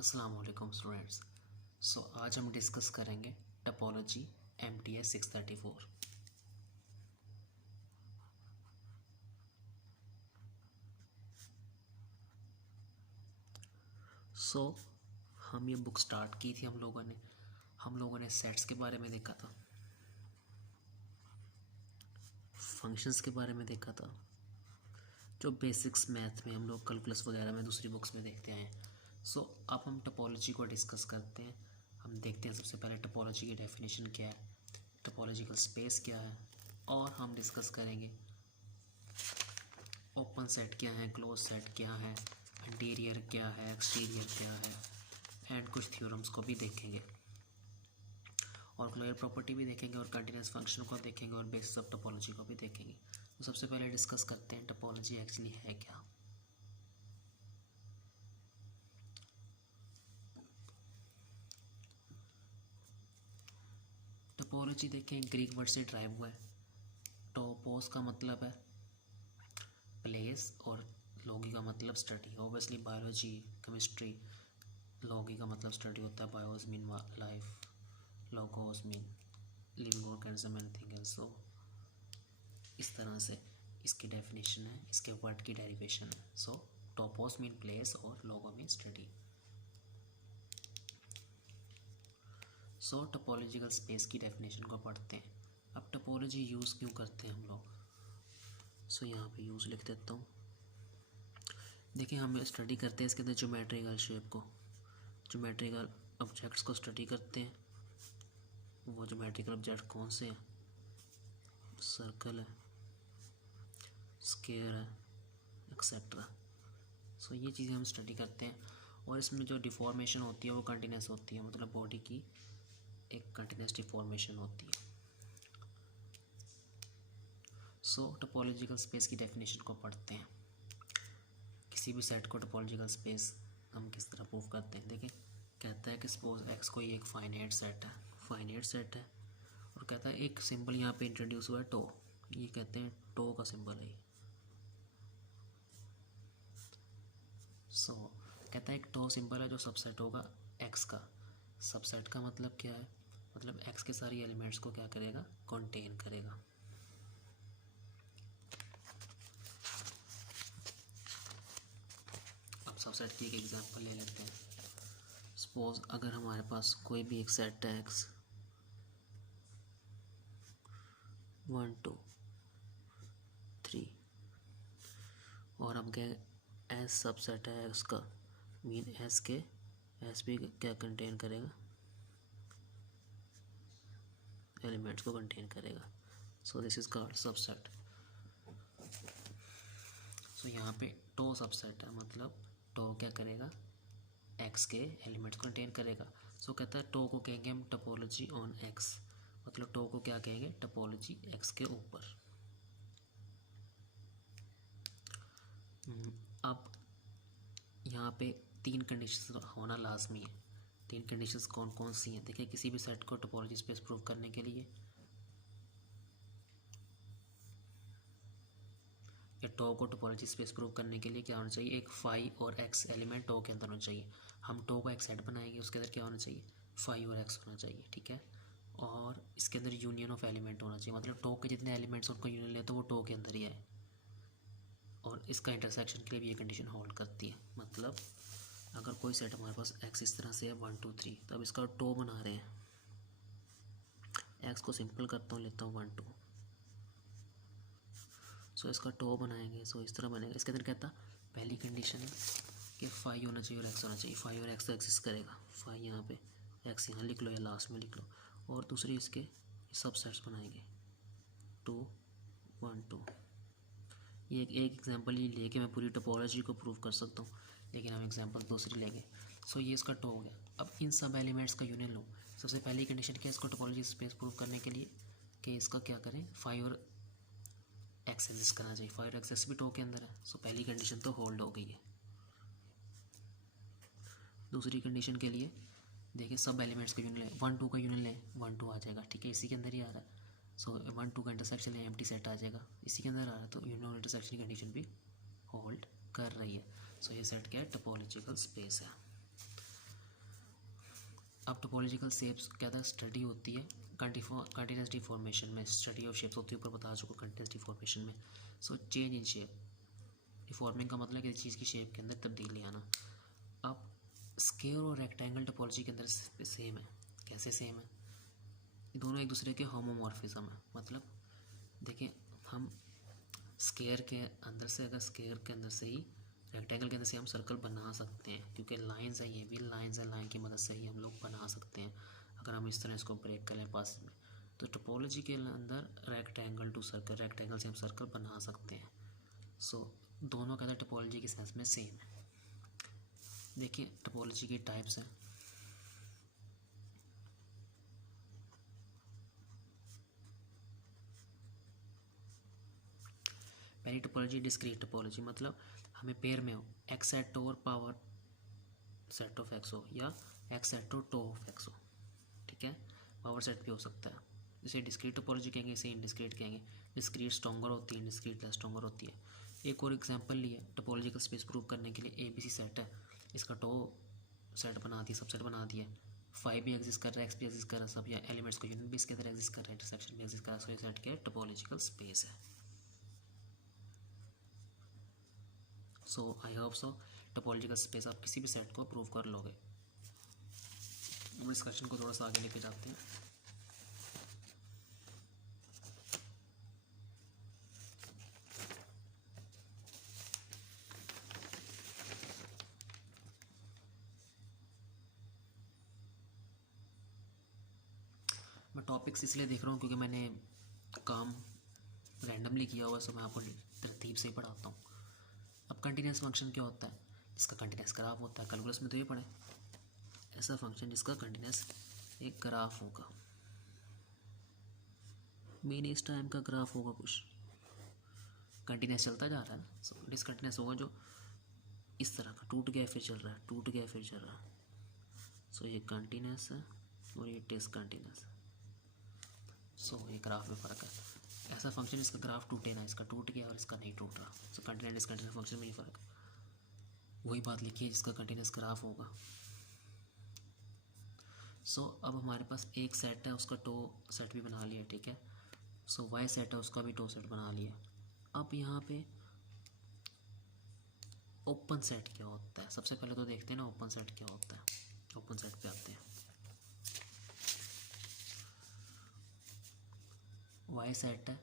अस्सलाम वालेकुम स्टूडेंट्स। आज हम डिस्कस करेंगे टपोलॉजी MTS 634। हम ये बुक स्टार्ट की थी हम लोगों ने सेट्स के बारे में देखा था, फंक्शंस के बारे में देखा था, जो बेसिक्स मैथ में हम लोग कैलकुलस वगैरह में दूसरी बुक्स में देखते हैं। अब हम टपोलॉजी को डिस्कस करते हैं। हम देखते हैं सबसे पहले टपोलॉजी की डेफिनेशन क्या है, टपोलॉजिकल स्पेस क्या है, और हम डिस्कस करेंगे ओपन सेट क्या है, क्लोज सेट क्या है, इंटीरियर क्या है, एक्सटीरियर क्या है, एंड कुछ थ्योरम्स को भी देखेंगे और क्लोजर प्रॉपर्टी भी देखेंगे और कंटीन्यूअस फंक्शन को देखेंगे और बेसिस ऑफ टपोलॉजी को भी देखेंगे। तो सबसे पहले डिस्कस करते हैं टपोलॉजी एक्चुअली है क्या। टपोलॉजी देखें, ग्रीक वर्ड से ड्राइव हुआ है। टोपोस का मतलब है प्लेस और लॉगी का मतलब study. Obviously biology, chemistry, logy का मतलब स्टडी होता है, bios mean life, logos mean living organism, anything else. So इस तरह से इसकी डेफिनेशन है, इसके वर्ड की डेरिवेशन है। सो टोपोस मीन प्लेस और लोगो मीन स्टडी। टोपोलॉजिकल स्पेस की डेफिनेशन को पढ़ते हैं। अब टोपोलॉजी यूज़ क्यों करते हैं हम लोग। यहाँ पे यूज़ लिख देता हूँ। देखिए, हम स्टडी करते हैं इसके अंदर ज्योमेट्रिकल शेप को, ज्योमेट्रिकल ऑब्जेक्ट्स को स्टडी करते हैं। वो ज्योमेट्रिकल ऑब्जेक्ट कौन से हैं, सर्कल है, स्क्वायर है, एक्सेट्रा। ये चीज़ें हम स्टडी करते हैं और इसमें जो डिफॉर्मेशन होती है वो कंटिन्यूस होती है, मतलब बॉडी की एक कंटिन्यूस डिफॉर्मेशन होती है। टोपोलॉजिकल स्पेस की डेफिनेशन को पढ़ते हैं। किसी भी सेट को टोपोलॉजिकल स्पेस हम किस तरह प्रूव करते हैं। देखिए, कहता है कि सपोज एक्स कोई एक फाइनाइट सेट है और कहता है एक सिंबल यहाँ पे इंट्रोड्यूस हुआ है टो, ये कहते हैं टो का सिंबल है। कहता है एक टो सिंबल है जो सबसेट होगा एक्स का। सबसेट का मतलब क्या है, मतलब एक्स के सारी एलिमेंट्स को क्या करेगा, कंटेन करेगा। अब सबसेट की एक एग्जांपल ले लेते हैं। सपोज अगर हमारे पास कोई भी एक सेट है एक्स 1 2 3 और हम कहें एस सबसेट है एक्स का, मीन एस भी क्या कंटेन करेगा, एलिमेंट्स को कंटेन करेगा। This is called subset. यहाँ पे टो सबसेट है, मतलब टो क्या करेगा, एक्स के एलिमेंट्स को कंटेन करेगा। कहता है टो को कहेंगे हम टोपोलॉजी ऑन एक्स, मतलब टो को क्या कहेंगे, टोपोलॉजी एक्स के ऊपर। अब यहाँ पे 3 कंडीशंस होना लाजमी है। 3 कंडीशंस कौन कौन सी हैं। देखिए, किसी भी सेट को टोपोलॉजी स्पेस प्रूव करने के लिए या टो को टोपोलॉजी स्पेस प्रूव करने के लिए क्या होना चाहिए, एक फाई और एक्स एलिमेंट टो के अंदर होना चाहिए। हम टो को एक सेट बनाएंगे, उसके अंदर क्या होना चाहिए, फाई और एक्स होना चाहिए, ठीक है। और इसके अंदर यूनियन ऑफ एलिमेंट होना चाहिए, मतलब टो के जितने एलिमेंट्स उनको यूनियन ले तो वो टो के अंदर ही आए। और इसका इंटरसेक्शन के लिए भी ये कंडीशन होल्ड करती है। मतलब अगर कोई सेट हमारे पास एक्स इस तरह से है 1 2 3, तो अब इसका टो बना रहे हैं। एक्स को सिंपल करता हूँ, लेता हूँ 1 2। इसका टो बनाएंगे। इस तरह बनेगा। इसके अंदर कहता पहली कंडीशन कि फाई होना चाहिए और एक्स होना चाहिए। फाई और एक्स तो एग्जिस्ट करेगा, फाई यहाँ पे, एक्स यहाँ लिख लो या लास्ट में लिख लो। और दूसरी इसके सबसेट्स बनाएंगे 2 1 2। ये एक एग्जांपल ही लेके मैं पूरी टोपोलॉजी को प्रूव कर सकता हूँ, लेकिन हम एग्जांपल दूसरी लेंगे। ये इसका टो हो गया। अब इन सब एलिमेंट्स का यूनियन लो। सबसे पहली कंडीशन क्या है इसको टोपोलॉजी स्पेस प्रूव करने के लिए, कि इसका क्या करें, फाई और एक्स एग्जिस्ट करना चाहिए। फाई और एक्स भी टो के अंदर है। पहली कंडीशन तो होल्ड हो गई है। दूसरी कंडीशन के लिए देखिए, सब एलिमेंट्स का यूनियन लें, 1 2 का यूनियन लें, 1 2 आ जाएगा, ठीक है, इसी के अंदर ही आ रहा है। 1 2 का इंटरसेक्शन है, एम्प्टी सेट आ जाएगा, इसी के अंदर आ रहा है, तो यूनियन और इंटरसेक्शन की कंडीशन भी होल्ड कर रही है। ये सेट क्या है, टोपोलॉजिकल स्पेस है। अब टोपोलॉजिकल शेप्स क्या था, स्टडी होती है कंटिन्यूस डिफॉर्मेशन में, स्टडी ऑफ शेप्स होती है, ऊपर बता चुका कंटिन्यूस डिफॉर्मेशन में। So change in shape, deforming का मतलब किसी चीज़ की शेप के अंदर तब्दीली आना। अब स्क्वायर और रेक्टेंगल टोपोलॉजी के अंदर सेम है। कैसे सेम है, दोनों एक दूसरे के होमोमॉर्फिज्म है। मतलब देखिए, हम स्क्वायर के अंदर से, अगर स्क्वायर के अंदर से ही रेक्टेंगल के अंदर से हम सर्कल बना सकते हैं, क्योंकि लाइंस है, ये भी लाइंस है, लाइन की मदद से ही हम लोग बना सकते हैं अगर हम इस तरह इसको ब्रेक करें पास में। तो टोपोलॉजी के अंदर रेक्टेंगल टू सर्कल, रेक्टेंगल से हम सर्कल बना सकते हैं। सो दोनों का टोपोलॉजी के सेंस में सेम है। देखिए टोपोलॉजी की टाइप्स हैं। पहली टोपोलॉजी डिस्क्रीट टोपोलॉजी, मतलब हमें पेयर में हो एक्स एट टू और पावर सेट ऑफ एक्स हो, या x at two to of x हो, ठीक है, पावर सेट भी हो सकता है। इसे डिस्क्रीट टोपोलॉजी कहेंगे, इसे इनडिस्क्रीट कहेंगे। डिस्क्रीट स्ट्रॉन्गर होती है, इनडिस्क्रीट लेस स्ट्रॉन्गर होती है। एक और एग्जांपल लिए टोपोलॉजिकल स्पेस प्रूव करने के लिए, ABC सेट है, इसका टो सेट बना दिया, सबसेट बना दिया, 5 भी एग्जिस्ट कर रहा है, एक्स भी एग्जिस्ट कर रहा है, सब या एलिमेंट्स को यूनिट भी इसके अंदर एग्जिस्ट कर रहा है, इंटरसेक्शन भी एग्जिस्ट कर रहा है। सो ये सेट क्या है, टोपोलॉजिकल स्पेस है। So I hope so topological space आप किसी भी सेट को प्रूव कर लोगे। हम डिस्कशन को थोड़ा सा आगे लेके जाते हैं। मैं टॉपिक्स इसलिए देख रहा हूँ क्योंकि मैंने काम रैंडमली किया हुआ, सो मैं आपको तरतीब से ही पढ़ाता हूँ। अब कंटिन्यूस फंक्शन क्या होता है, जिसका कंटिन्यूस ग्राफ होता है। कैलकुलस में तो ये पढ़े, ऐसा फंक्शन जिसका कंटिन्यूस एक ग्राफ होगा, मीन टाइम का ग्राफ होगा, कुछ कंटिन्यूस चलता जा रहा है ना। सो डिसकंटिन्यूस होगा जो इस तरह का, टूट गया फिर चल रहा है, टूट गया फिर चल रहा है। सो ये कंटिन्यूस है और ये डिसकंटिन्यूस है। सो ये ग्राफ में फ़र्क है। ऐसा फंक्शन इसका ग्राफ टूटे ना, इसका टूट गया और इसका नहीं टूट रहा। सो कंटिन्यूस डिसकंटिन्यूस फंक्शन में ही फ़र्क। वही बात लिखी है जिसका कंटिन्यूस ग्राफ होगा। सो अब हमारे पास एक सेट है, उसका टो सेट भी बना लिया, ठीक है। सो वाई सेट है, उसका भी टो सेट बना लिया। अब यहाँ पे ओपन सेट क्या होता है, सबसे पहले तो देखते हैं ना ओपन सेट क्या होता है। ओपन सेट पे आते हैं। वाई सेट है,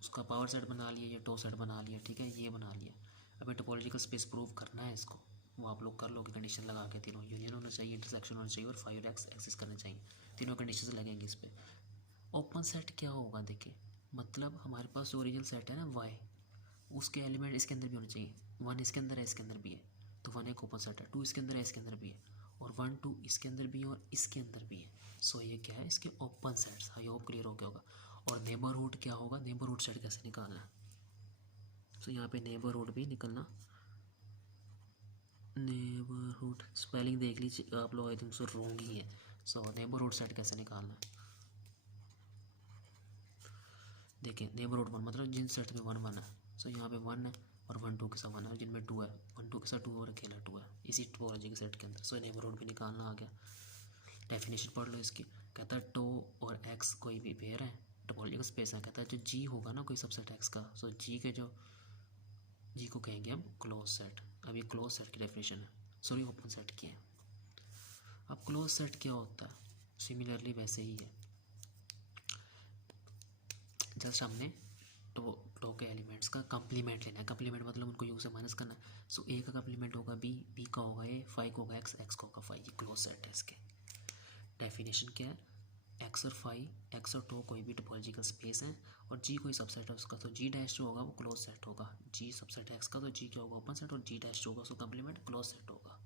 उसका पावर सेट बना लिया, या टो सेट बना लिया, ठीक है, ये बना लिया। अभी टोपोलॉजिकल स्पेस प्रूव करना है इसको, वो आप लोग कर लोगे कंडीशन लगा के। तीनों यूनियन होना चाहिए, इंटरसेक्शन होना चाहिए और 5x एक्सिस करना चाहिए। तीनों कंडीशन लगेंगे इस पर। ओपन सेट क्या होगा, देखिए, मतलब हमारे पास जो ओरिजिनल सेट है ना वाई, उसके एलिमेंट इसके अंदर भी होने चाहिए। 1 इसके अंदर है, इसके अंदर भी है, तो 1 एक ओपन सेट है। 2 इसके अंदर है, इसके अंदर भी है, और 1 2 इसके अंदर भी है और इसके अंदर भी है। सो ये क्या है, इसके open sets. I hope clear हो गया होगा। और नेबरहुड क्या होगा, नेबरहुड सेट कैसे निकालना है। सो यहाँ पे नेबरहुड भी निकलना, नेबरहुड स्पेलिंग देख लीजिए आप लोग, आई थिंक सो रॉन्ग ही है। सो नेबरहुड सेट कैसे निकालना है, देखिए नेबरहुड 1 मतलब जिन सेट में 1 1 है। सो यहाँ पे 1 है और 1 2 के साथ 1 है, जिनमें 2 है, 1 2 के साथ 2 और अकेला 2 है इसी टोपोलॉजी के सेट के अंदर। सो नेबरहुड भी निकालना आ गया। डेफिनेशन पढ़ लो इसकी। कहता है टो और एक्स कोई भी पेयर है, टोपोलॉजिकल स्पेस है। कहता है जो जी होगा ना कोई सबसेट एक्स का, सो जी के जो जी को कहेंगे हम क्लोज सेट। अब ये क्लोज सेट की डेफिनेशन है, सॉरी ओपन सेट की है। अब क्लोज सेट क्या होता है, सिमिलरली वैसे ही है, जस्ट हमने टो के एलिमेंट्स का कंप्लीमेंट लेना है। कंप्लीमेंट मतलब उनको यू से माइनस करना है। सो ए का कंप्लीमेंट होगा बी, बी का होगा ए, 5 का होगा एक्स, एक्स का होगा 5। ये क्लोज सेट है। इसके डेफिनेशन क्या है, एक्स और 5, एक्स और टो कोई भी टोपोलॉजिकल स्पेस है और जी कोई सबसेट है उसका, तो जी डैश जो होगा वो क्लोज सेट होगा। जी सबसेट है एक्स का, तो जी क्या होगा ओपन सेट, और जी डैश जो होगा उसको कंप्लीमेंट क्लोज सेट होगा।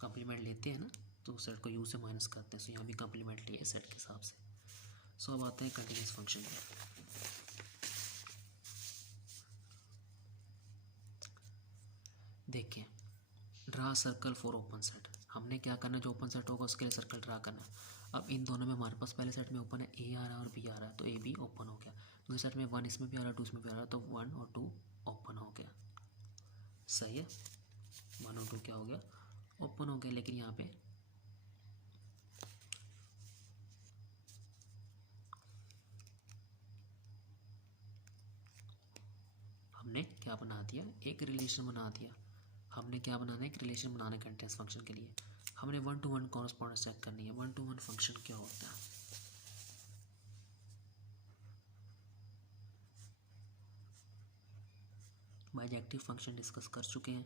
कंप्लीमेंट लेते हैं ना तो सेट को यू से माइनस करते हैं। सो यहाँ भी कंप्लीमेंट लिए सेट के हिसाब से। सो अब आते हैं कंटिन्यूस फंक्शन में। देखिए, draw circle for open set. हमने क्या करना है, जो ओपन सेट होगा उसके लिए सर्कल ड्रा करना है। अब इन दोनों में हमारे पास पहले सेट में ओपन है, ए आ रहा है और बी आ रहा है, तो ए बी ओपन हो गया। दूसरे सेट में 1 इसमें भी आ रहा है, 2 इसमें भी आ रहा है, तो 1 और 2 ओपन हो गया। सही है, 1 और 2 क्या हो गया, ओपन हो गया। लेकिन यहाँ पे क्या बना दिया, एक रिलेशन बना दिया। हमने क्या बनाना है, एक रिलेशन बनाना है कंटीन्यूअस फंक्शन के लिए। हमने 1 to 1 कॉरस्पॉन्डेंस चेक करनी है। 1 to 1 फंक्शन क्या होता है, बाइजेक्टिव फंक्शन डिस्कस कर चुके हैं।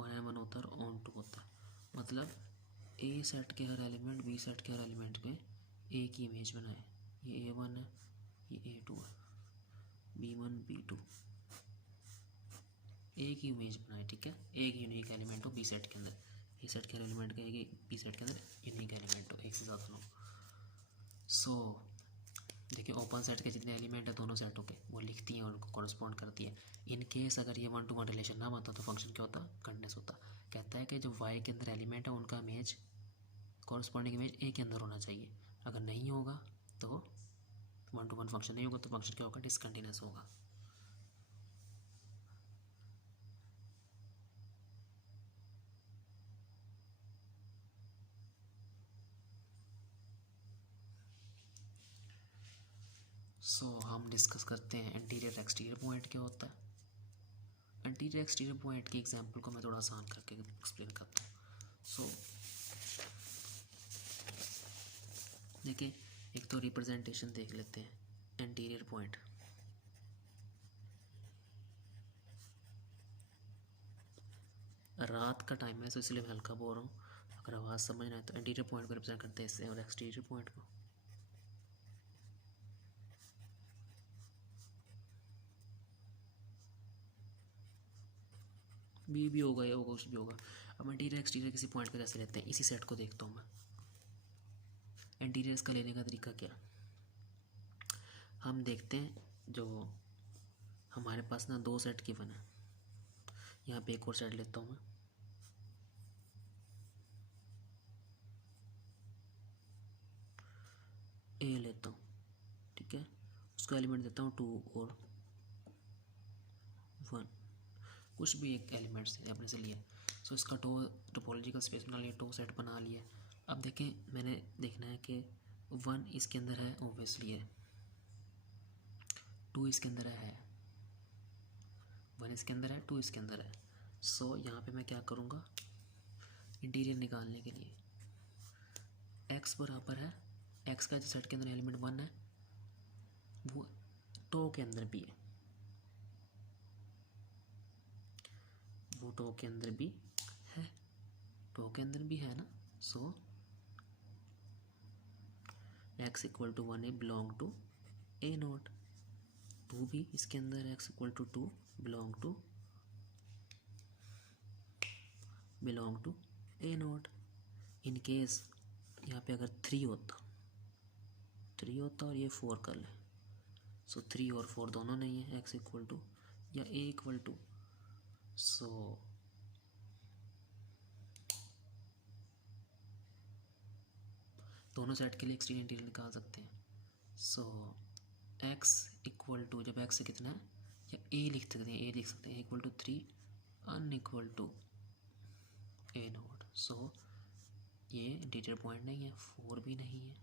1 होता है और ऑन टू होता है, मतलब ए सेट के हर एलिमेंट बी सेट के हर एलिमेंट में ए की इमेज बनाए। ये A1 है, ये A2 है, B1 B2 ए की इमेज बनाए, ठीक है। एक यूनिक एलिमेंट हो बी सेट के अंदर, ए सेट के एलिमेंट का एक बी सेट के अंदर यूनिक एलिमेंट हो, एक से ज़्यादा हो। सो देखिए ओपन सेट के जितने एलिमेंट है दोनों सेटों के वो लिखती हैं और उनको कॉरस्पॉन्ड करती है। इन केस अगर ये 1 to 1 रिलेशन ना बनता तो फंक्शन क्या होता, कंटीन्यूअस होता। कहता है कि जो वाई के अंदर एलिमेंट है उनका इमेज कॉरस्पॉन्डिंग इमेज ए के अंदर होना चाहिए। अगर नहीं होगा तो 1 to 1 फंक्शन नहीं होगा, तो फंक्शन क्या होगा, डिसकंटिन्यूअस होगा। हम डिस्कस करते हैं इंटीरियर एक्सटीरियर पॉइंट क्या होता है। इंटीरियर एक्सटीरियर पॉइंट की एग्जांपल को मैं थोड़ा आसान करके एक्सप्लेन करता हूँ। देखिए एक तो रिप्रेजेंटेशन देख लेते हैं इंटीरियर पॉइंट। रात का टाइम है तो इसलिए मैं हल्का बोल रहा हूँ, अगर आवाज़ समझ ना आए तो इंटीरियर पॉइंट को रिप्रेजेंट करते हैं इससे, और एक्सटीरियर पॉइंट को भी होगा, या होगा कुछ भी होगा। अब इंटीरियर एक्सटीरियर किसी पॉइंट को कैसे लेते हैं, इसी सेट को देखता हूँ मैं। इंटीरियर का लेने का तरीका क्या, हम देखते हैं जो हमारे पास ना दो सेट गिवन है। यहाँ पे एक और सेट लेता हूँ मैं, ए लेता हूँ, ठीक है। उसका एलिमेंट देता हूँ 2 और 1, कुछ भी एक एलिमेंट से अपने से लिया। सो इसका टोपोलॉजिकल स्पेस बना लिया, टो सेट बना लिया। अब देखें मैंने देखना है कि 1 इसके अंदर है, ऑब्वियसली है। 2 इसके अंदर है, 1 इसके अंदर है, 2 इसके अंदर है। सो यहाँ पे मैं क्या करूँगा, इंटीरियर निकालने के लिए x बराबर है, x का जो सेट के अंदर एलिमेंट 1 है वो टो के अंदर भी है, वो टो के अंदर भी है, टो के अंदर भी है ना। So x equal to 1 A belong to A naught, 2 भी इसके अंदर x equal to 2 belong to A naught. In case यहाँ पे अगर 3 होता और ये 4 कर ले, सो 3 और 4 दोनों नहीं है, x इक्वल टू या a इक्वल टू। सो दोनों सेट के लिए एक्सटीरियर इंटीरियर निकाल सकते हैं। सो x इक्वल टू, जब x कितना है, या a लिख सकते हैं, a लिख सकते हैं, equal to 3 unequal to A not. So ये इंटीरियर पॉइंट नहीं है, 4 भी नहीं है।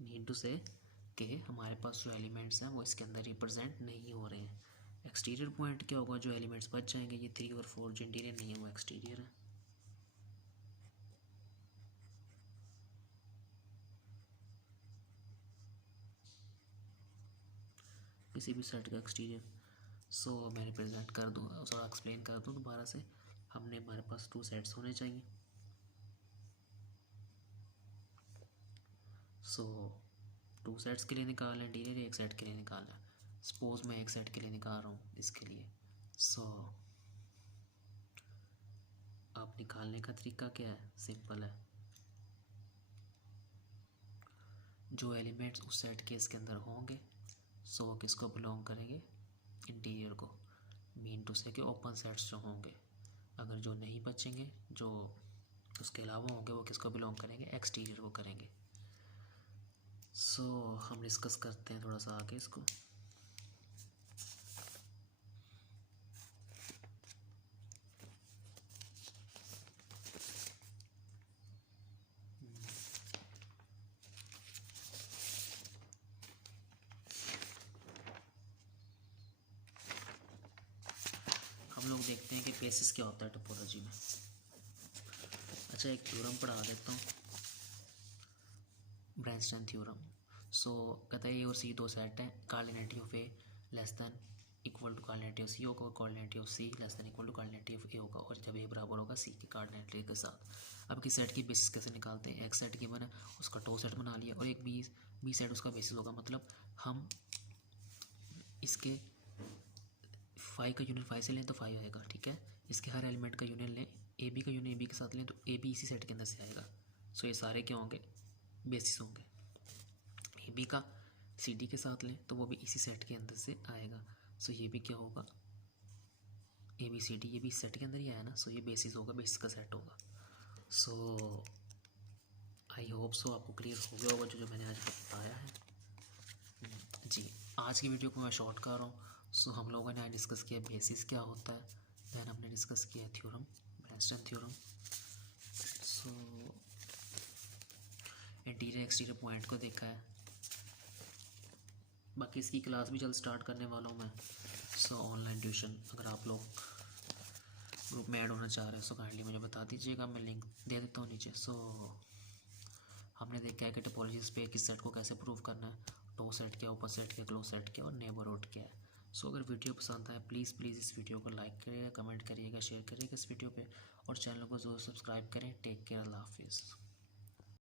मीन टू से कि हमारे पास जो एलिमेंट्स हैं वो इसके अंदर रिप्रेजेंट नहीं हो रहे हैं। एक्सटीरियर पॉइंट क्या होगा, जो एलिमेंट्स बच जाएंगे, ये 3 और 4 जो इंटीरियर नहीं है वो एक्सटीरियर है। किसी भी सेट का एक्सटीरियर। सो मैं रिप्रेजेंट कर दूँ, थोड़ा एक्सप्लेन कर दूँ दोबारा से। हमने हमारे पास 2 सेट्स होने चाहिए। सो 2 सेट्स के लिए निकालना इंटीरियर, एक सेट के लिए निकालना। सपोज मैं एक सेट के लिए निकाल रहा हूँ इसके लिए। सो अब निकालने का तरीका क्या है, सिंपल है। जो एलिमेंट्स उस सेट के इसके अंदर होंगे सो वो किसको बिलोंग करेंगे, इंटीरियर को। मीन टू से कि ओपन सेट्स जो होंगे, अगर जो नहीं बचेंगे, जो उसके अलावा होंगे, वो किसको बिलोंग करेंगे, एक्सटीरियर को करेंगे। सो हम डिस्कस करते हैं थोड़ा सा आगे इसको। देखते हैं कि बेसिस क्या होता है टोपोलॉजी में। अच्छा, एक थ्योरम पढ़ा देता हूँ, ब्रांस्टन थ्योरम। सो कहता है ए और सी दो सेट हैं, cardinality of A less than equal to cardinality of C होगा और cardinality of C less than equal to cardinality of A होगा, और जब ए बराबर होगा सी के कार्डिनैलिटी के साथ। अब किस सेट की बेसिस कैसे निकालते हैं? एक सेट गिवन है, उसका टो सेट बना लिया, और एक बी सेट उसका बेसिस होगा। मतलब हम इसके फाइव का यूनियन फाइव से लें तो फाइव आएगा, ठीक है। इसके हर एलिमेंट का यूनियन लें, ए बी का यूनियन ए बी के साथ लें तो ए बी इसी सेट के अंदर से आएगा। सो ये सारे क्या होंगे? बेसिस होंगे। ए बी का सी डी के साथ लें तो वो भी इसी सेट के अंदर से आएगा। सो ये भी क्या होगा? ए बी सी डी, ये भी इस सेट के अंदर ही आया ना, सो ये बेसिस होगा, बेसिस का सेट होगा। सो आई होप सो आपको क्लियर हो गया होगा जो मैंने आज बताया है जी। आज की वीडियो को मैं शॉर्ट कर रहा हूँ। सो हम लोगों ने आज डिस्कस किया बेसिस क्या होता है, दैन हमने डिस्कस किया थ्योरम, ब्रांस्टन थ्योरम। सो इंटीरियर एक्सटीरियर पॉइंट को देखा है। बाकी इसकी क्लास भी जल्द स्टार्ट करने वाला हूँ मैं। सो ऑनलाइन ट्यूशन, अगर आप लोग ग्रुप में ऐड होना चाह रहे हैं सो काइंडली मुझे बता दीजिएगा, मैं लिंक दे देता हूँ नीचे। सो हमने देखा है कि टोपोलॉजीज पे किस सेट को कैसे प्रूव करना है, टो सेट क्या, ओपन सेट क्या, क्लोज सेट क्या और नेबरहुड क्या है। सो अगर वीडियो पसंद आए प्लीज़ इस वीडियो को लाइक करिएगा, कमेंट करिएगा, शेयर करिएगा इस वीडियो पे, और चैनल को ज़रूर सब्सक्राइब करें। टेक केयर, अल्लाह हाफिज़।